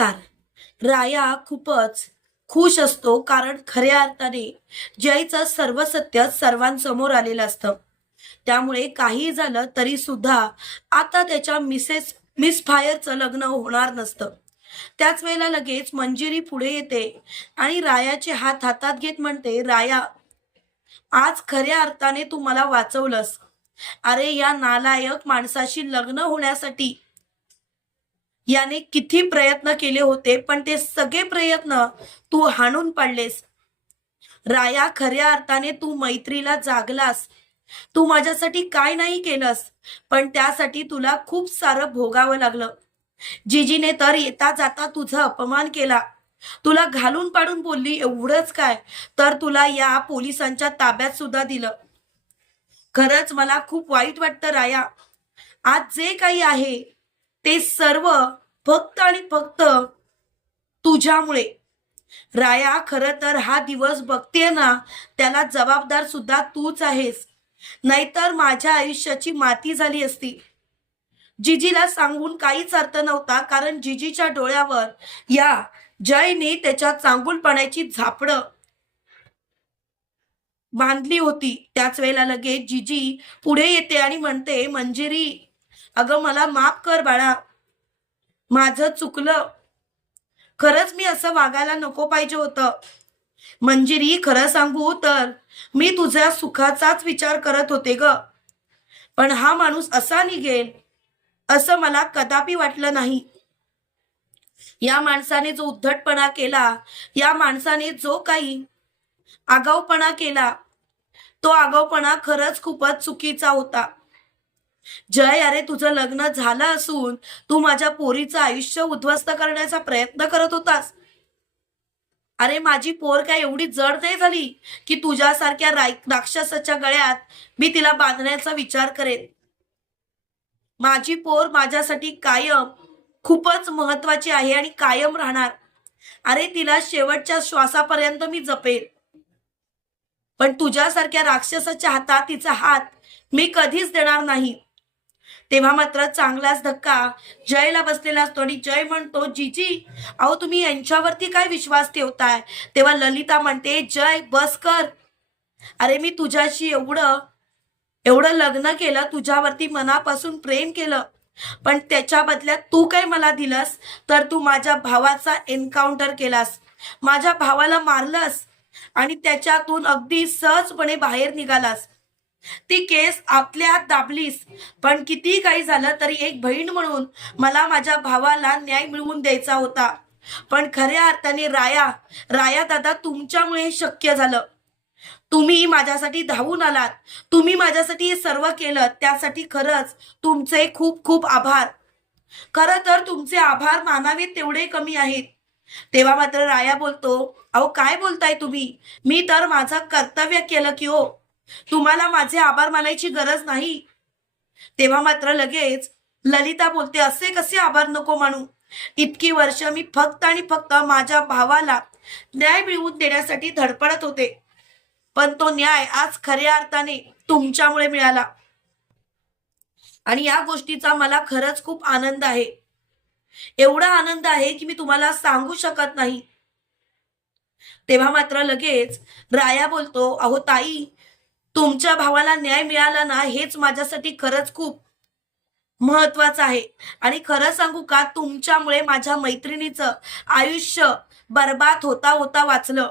नमस्कार. राया खूपच खुश असतो कारण खऱ्या अर्थाने जयचं सर्व सत्य सर्वांसमोर आलेलं असतं. त्यामुळे काही झालं तरी सुद्धा आता त्याच्या मिसेस मिस फायरचं लग्न होणार नसतं. त्याच वेळेला लगेच मंजिरी पुढे येते आणि रायाचे हात हातात घेत म्हणते राया आज खऱ्या अर्थाने तू मला वाचवलंस. अरे या नालायक माणसाशी लग्न होण्यासाठी याने किती प्रयत्न केले होते पण ते सगळे प्रयत्न तू हाणून पाडलेस. राया खऱ्या अर्थाने तू मैत्रीला जागलास. तू माझ्यासाठी काय नाही केलंस पण त्यासाठी तुला खूप सारं भोगावं लागलं. जिजीने तर येता जाता तुझा अपमान केला. तुला घालून पाडून बोलली एवढंच काय तर तुला या पोलिसांच्या ताब्यात सुद्धा दिलं. खरंच मला खूप वाईट वाटतं राया. आज जे काही आहे ते सर्व फक्त आणि फक्त तुझ्यामुळे. राया खर तर हा दिवस बघते ना त्याला जबाबदार सुद्धा तूच आहेस. नाहीतर माझ्या आयुष्याची माती झाली असती. जिजीला सांगून काहीच अर्थ नव्हता कारण जिजीच्या डोळ्यावर या जयने त्याच्या चांगुलपणाची झापडं बांधली होती. त्याच वेळेला लगेच जिजी पुढे येते आणि म्हणते मंजिरी अगं मला माफ कर बाळा. माझं चुकलं. खरंच मी असं वागायला नको पाहिजे होतं. मंजिरी खरं सांगू तर मी तुझ्या सुखाचाच विचार करत होते ग. पण हा माणूस असा निघेल असं मला कदापि वाटलं नाही. या माणसाने जो उद्धटपणा केला या माणसाने जो काही आगाऊपणा केला तो आगाऊपणा खरंच खूपच चुकीचा होता. जय अरे तुझं लग्न झालं असून तू माझ्या पोरीचं आयुष्य उद्ध्वस्त करण्याचा प्रयत्न करत होतास. अरे माझी पोर काय एवढी जड नाही झाली की तुझ्यासारख्या राय राक्षसाच्या गळ्यात मी तिला बांधण्याचा विचार करेन. माझी पोर माझ्यासाठी कायम खूपच महत्वाची आहे आणि कायम राहणार. अरे तिला शेवटच्या श्वासापर्यंत मी जपेन. पण तुझ्यासारख्या राक्षसाच्या हातात तिचा हात मी कधीच देणार नाही. तेव्हा मात्र चांगलाच धक्का. जयला बसलेला असतो आणि जय म्हणतो जीजी अहो तुम्ही यांच्यावरती काय विश्वास ठेवताय? तेव्हा ललिता म्हणते जय बस कर. अरे मी तुझ्याशी एवढं एवढं लग्न केलं तुझ्यावरती मनापासून प्रेम केलं. पण त्याच्या बदल्यात तू काय मला दिलंस? तर तू माझ्या भावाचा एन्काउंटर केलास. माझ्या भावाला मारलंस आणि त्याच्यातून अगदी सहजपणे बाहेर निघालास. ती केस आपल्या हात दाबलीस. पण किती काही झालं तरी एक बहीण म्हणून मला माझ्या भावाला न्याय मिळवून द्यायचा होता. पण खऱ्या अर्थाने राया राया दादा तुमच्यामुळे हे शक्य झालं. तुम्ही माझ्यासाठी धावून आलात. तुम्ही माझ्यासाठी हे सर्व केलं. त्यासाठी खरंच तुमचे खूप खूप आभार. खरं तर तुमचे आभार मानावे तेवढे कमी आहेत. तेव्हा मात्र राया बोलतो अहो काय बोलताय तुम्ही? मी तर माझं कर्तव्य केलं की हो. तुम्हाला माझे आभार मानायची गरज नाही. तेव्हा मात्र लगेच ललिता बोलते असे कसे आभार नको मानू? इतकी वर्ष मी फक्त आणि फक्त माझ्या भावाला न्याय मिळवून देण्यासाठी धडपडत होते. पण तो न्याय आज खऱ्या अर्थाने तुमच्यामुळे मिळाला. आणि या गोष्टीचा मला खरंच खूप आनंद आहे. एवढा आनंद आहे की मी तुम्हाला सांगू शकत नाही. तेव्हा मात्र लगेच राया बोलतो अहो ताई तुमच्या भावाला न्याय मिळाला ना हेच माझ्यासाठी खरंच खूप महत्वाचं आहे. आणि खरं सांगू का तुमच्यामुळे माझ्या मैत्रिणीचं आयुष्य बर्बाद होता होता वाचलं.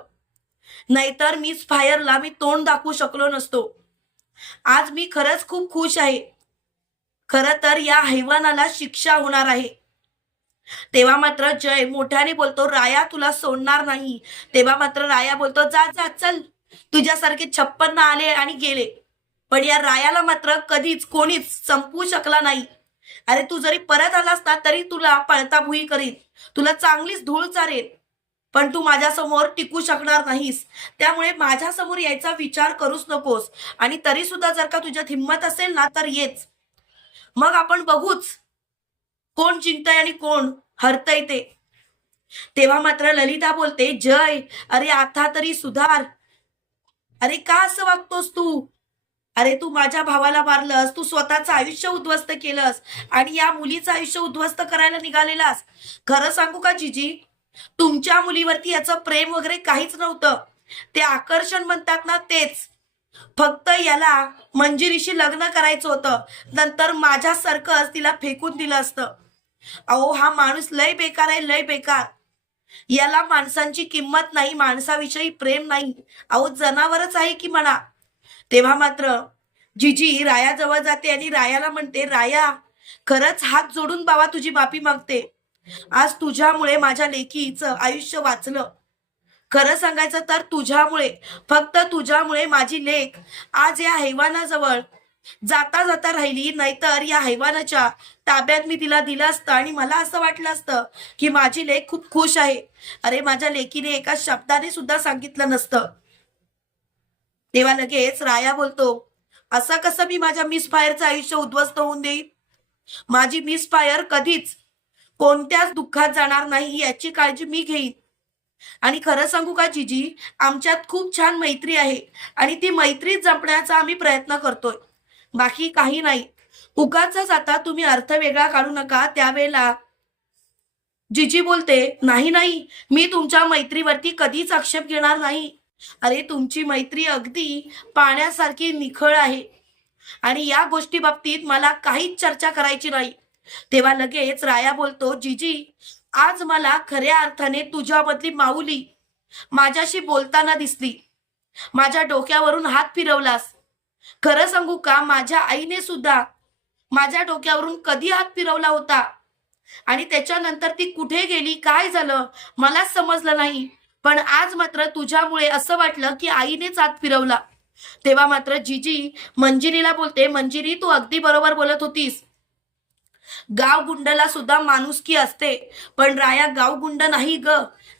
नाहीतर मीच फायरला मी तोंड दाखवू शकलो नसतो. आज मी खरंच खूप खुश आहे. खरं तर या हैवानाला शिक्षा होणार आहे. तेव्हा मात्र जय मोठ्याने बोलतो राया तुला सोडणार नाही. तेव्हा मात्र राया बोलतो जा जा चल. तुझ्यासारखे छप्पन्न आले आणि गेले. पण या रायाला मात्र कधीच कोणीच संपवू शकला नाही. अरे तू जरी परत आलास ना तरी तुला पळता भुई तुला चांगलीच धूळ चारेल. पण तू माझ्यासमोर टिकू शकणार नाहीस. त्यामुळे माझ्यासमोर यायचा विचार करूच नकोस. आणि तरी सुद्धा जर का तुझ्यात हिंमत असेल ना तर येच. मग आपण बघूच कोण जिंकतय आणि कोण हरतय ते. तेव्हा मात्र ललिता बोलते जय. अरे आता तरी सुधार. अरे का असं वागतोस तू? अरे तू माझ्या भावाला मारलंस तू स्वतःचं आयुष्य उद्ध्वस्त केलंस आणि या मुलीचं आयुष्य उद्ध्वस्त करायला निघालेलास. खरं सांगू का जिजी? तुमच्या मुलीवरती याचं प्रेम वगैरे काहीच नव्हतं. ते आकर्षण म्हणतात ना तेच. फक्त याला मंजिरीशी लग्न करायचं होतं. नंतर माझ्यासारखंच तिला फेकून दिलं असतं. अहो हा माणूस लय बेकार आहे लय बेकार. याला माणसांची किंमत नाही माणसाविषयी प्रेम नाही. अहो जनावरच आहे की म्हणा. तेव्हा मात्र जिजी रायाजवळ जाते आणि रायाला म्हणते राया खरंच हात जोडून बाबा तुझी माफी मागते. आज तुझ्यामुळे माझ्या लेखीचं आयुष्य वाचलं. खरं सांगायचं तर तुझ्यामुळे फक्त तुझ्यामुळे माझी लेख आज या हैवानाजवळ जाता जाता राहिली नाहीतर या हैवानाच्या ताब्यात मी तिला दिलं असतं आणि मला असं वाटलं असतं की माझी लेख खूप खुश आहे. अरे माझ्या लेकीने एका शब्दाने सुद्धा सांगितलं नसतं. तेव्हा लगेच राया बोलतो असं कसं मी माझ्या मिस फायरचं आयुष्य उद्ध्वस्त होऊन देईन? माझी मिस फायर कधीच कोणत्याच दुःखात जाणार नाही याची काळजी मी घेईन. आणि खरं सांगू का जिजी? आमच्यात खूप छान मैत्री आहे आणि ती मैत्री जपण्याचा आम्ही प्रयत्न करतोय. बाकी काही नाही. उगाच आता तुम्ही अर्थ वेगळा काढू नका. त्यावेळेला जिजी बोलते नाही नाही मी तुमच्या मैत्रीवरती कधीच आक्षेप घेणार नाही. अरे तुमची मैत्री अगदी पाण्यासारखी निखळ आहे आणि या गोष्टी बाबतीत मला काहीच चर्चा करायची नाही. तेव्हा लगेच राया बोलतो जिजी आज मला खऱ्या अर्थाने तुझ्यामधली माऊली माझ्याशी बोलताना दिसली. माझ्या डोक्यावरून हात फिरवलास. खरं सांगू का माझ्या आईने सुद्धा माझ्या डोक्यावरून कधी हात फिरवला होता? आणि त्याच्यानंतर ती कुठे गेली काय झालं मलाच समजलं नाही. पण आज मात्र तुझ्यामुळे असं वाटलं की आईनेच हात फिरवला. तेव्हा मात्र जिजी मंजिरीला बोलते मंजिरी तू अगदी बरोबर बोलत होतीस. गाव गुंडला सुद्धा माणुसकी असते. पण राया गाव गुंड नाही ग.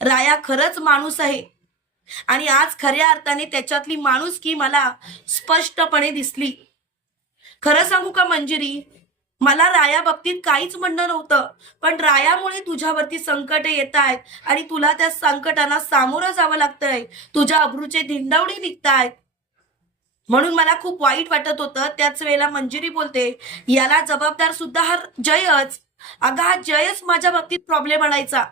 राया खरंच माणूस आहे. आणि आज खऱ्या अर्थाने त्याच्यातली माणूस की मला स्पष्टपणे दिसली. खरं सांगू का मंजिरी? मला राया बाबतीत काहीच म्हणणं नव्हतं पण रायामुळे तुझ्यावरती संकट येत आहेत आणि तुला त्या संकटांना सामोरं जावं लागतंय. तुझ्या अब्रूचे धिंडावडे निघतायत. म्हणून मला खूप वाईट वाटत होतं. त्याच वेळेला मंजिरी बोलते याला जबाबदार सुद्धा हा जयच. अगं हा जयच माझ्या बाबतीत प्रॉब्लेम आणायचा.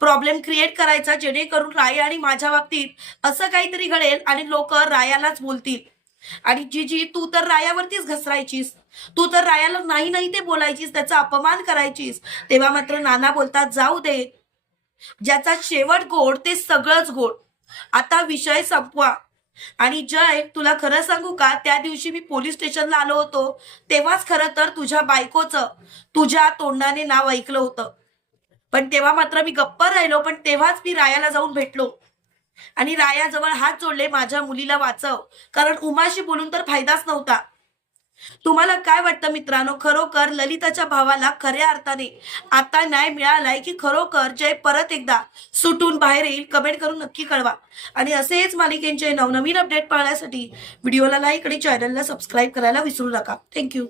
प्रॉब्लेम क्रिएट करायचा जेणेकरून राया आणि माझ्या बाबतीत असं काहीतरी घडेल आणि लोक रायालाच बोलतील. आणि जीजी तू तर रायावरतीच घसरायचीस. तू तर रायाला नाही नाही ते बोलायचीस त्याचा अपमान करायचीस. तेव्हा मात्र नाना बोलतात जाऊ दे. ज्याचा शेवट गोड ते सगळंच गोड. आता विषय संपवा. आणि जय तुला खरं सांगू का? त्या दिवशी मी पोलीस स्टेशनला आलो होतो. तेव्हाच खरं तर तुझ्या बायकोचं तुझ्या तोंडाने नाव ऐकलं होतं. पण तेव्हा मात्र मी गप्प राहिलो पण तेव्हाच मी रायाला जाऊन भेटलो. आणि रायाजवळ हात जोडले माझ्या मुलीला वाचव. कारण उमाशी बोलून तर फायदाच नव्हता. तुम्हाला काय वाटतं मित्रांनो? खरोखर ललिताच्या भावाला खऱ्या अर्थाने आता न्याय मिळालाय की खरोखर? जय परत एकदा. सुटून बाहेर येईल कमेंट करून नक्की कळवा. आणि असेच मालिकेंचे नवनवीन अपडेट पाहण्यासाठी व्हिडिओला लाईक आणि चॅनलला सबस्क्राईब करायला विसरू नका. थँक्यू